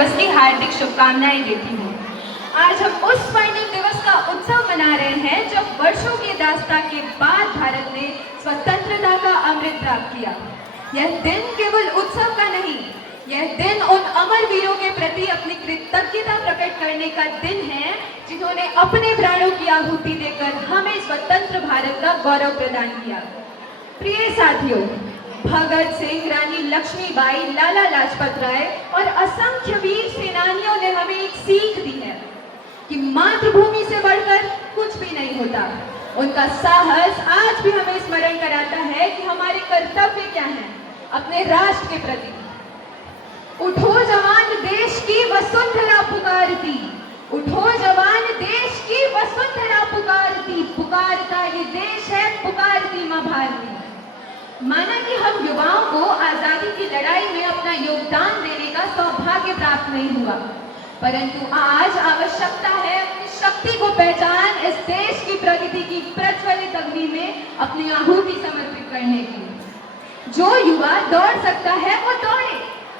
दिवस की हार्दिक शुभकामनाएं देती हूँ। आज हम उस स्वर्णिम दिवस का उत्सव मना रहे हैं जब वर्षों की दास्ता के बाद भारत ने स्वतंत्रता का अमृत प्राप्त किया। यह दिन केवल उत्सव का नहीं, यह दिन उन अमर वीरों के प्रति अपनी कृतज्ञता प्रकट करने का दिन है जिन्होंने अपने प्राणों की आहुति देकर हमें स्वतंत्र भारत का गौरव प्रदान किया। प्रिय साथियों, भगत सिंह, रानी लक्ष्मीबाई, लाला लाजपत राय और असंख्य वीर सेनानियों ने हमें एक सीख दी है कि मातृभूमि से बढ़कर कुछ भी नहीं होता। उनका साहस आज भी हमें स्मरण कराता है कि हमारे कर्तव्य क्या हैं अपने राष्ट्र के प्रति। उठो जवान, देश की वसुंधरा पुकारती, उठो जवान, देश की वसुंधरा पुकारती, पुकारता ये देश है, पुकारती मां भारती। माना कि हम युवाओं को आजादी की लड़ाई में अपना योगदान देने का सौभाग्य प्राप्त नहीं हुआ, परंतु आज आवश्यकता है अपनी शक्ति को पहचान इस देश की प्रगति की प्रज्वलित अग्नि में अपनी आहुति समर्पित करने की। जो युवा दौड़ सकता है वो दौड़े,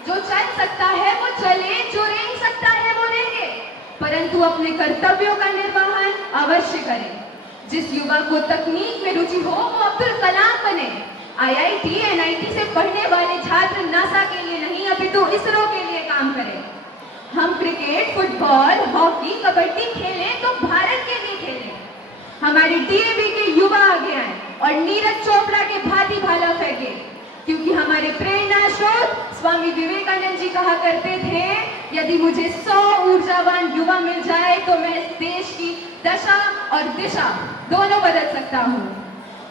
जो चल सकता है वो चले, जो रेंग सकता है वो रेंगे, परंतु अपने कर्तव्यों का निर्वहन अवश्य करें। जिस युवा को तकनीक में रुचि हो वो अब्दुल कलाम बने। IIT, NIT से पढ़ने वाले छात्र नासा के लिए नहीं अपितु इसरो के लिए काम करें। हम क्रिकेट, फुटबॉल, हॉकी, कबड्डी खेलें तो भारत के लिए खेलें। हमारे DAV के युवा आगे आए और नीरज चोपड़ा के भांति भाला फेंके, क्योंकि हमारे प्रेरणा स्रोत स्वामी विवेकानंद जी कहा करते थे, यदि मुझे 100 ऊर्जावान युवा मिल जाए तो मैं इस देश की दशा और दिशा दोनों बदल सकता हूँ।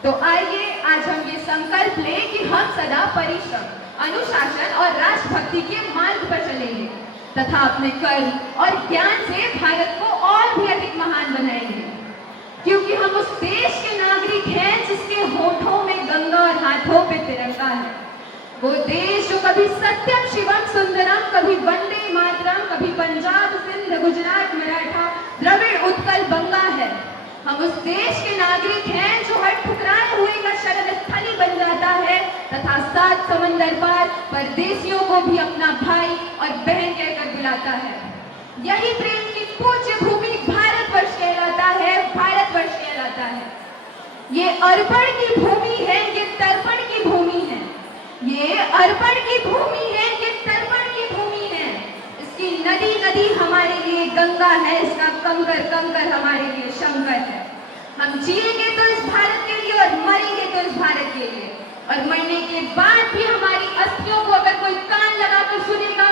तो आइए आज हम ये संकल्प लें कि हम सदा परिश्रम, अनुशासन और राष्ट्रभक्ति के मार्ग पर चलेंगे तथा अपने कर्म और ज्ञान से भारत को और भी अधिक महान बनाएंगे, क्योंकि हम उस देश के नागरिक हैं जिसके होठों में गंगा और हाथों पे तिरंगा है। वो देश जो कभी सत्यम शिवम सुंदरम, कभी वंदे मातरम, कभी पंजाब, सिंध, गुजरात, मराठा, द्रविड़, उत्कल, बंगा है। हम उस देश के नागरिक हैं जो हर ठुकराए हुए का शरण स्थली बन जाता है तथा 7 समंदर पार परदेशियों को भी अपना भाई और बहन कहकर बुलाता है। यही प्रेम की पूज्य भूमि भारतवर्ष कहलाता है, भारतवर्ष कहलाता है। ये अर्पण की भूमि है, ये तर्पण की भूमि है। ये अर्पण की भूमि है, ये तर्पण की भूमि है। इसकी नदी नदी हमारे लिए गंगा है, इसका कंकर कंकर हमारे लिए शंकर है। हम जिएंगे तो इस भारत के लिए और मरेंगे तो इस भारत के लिए, और मरने के बाद भी हमारी अस्थियों को अगर कोई कान लगाकर सुनेगा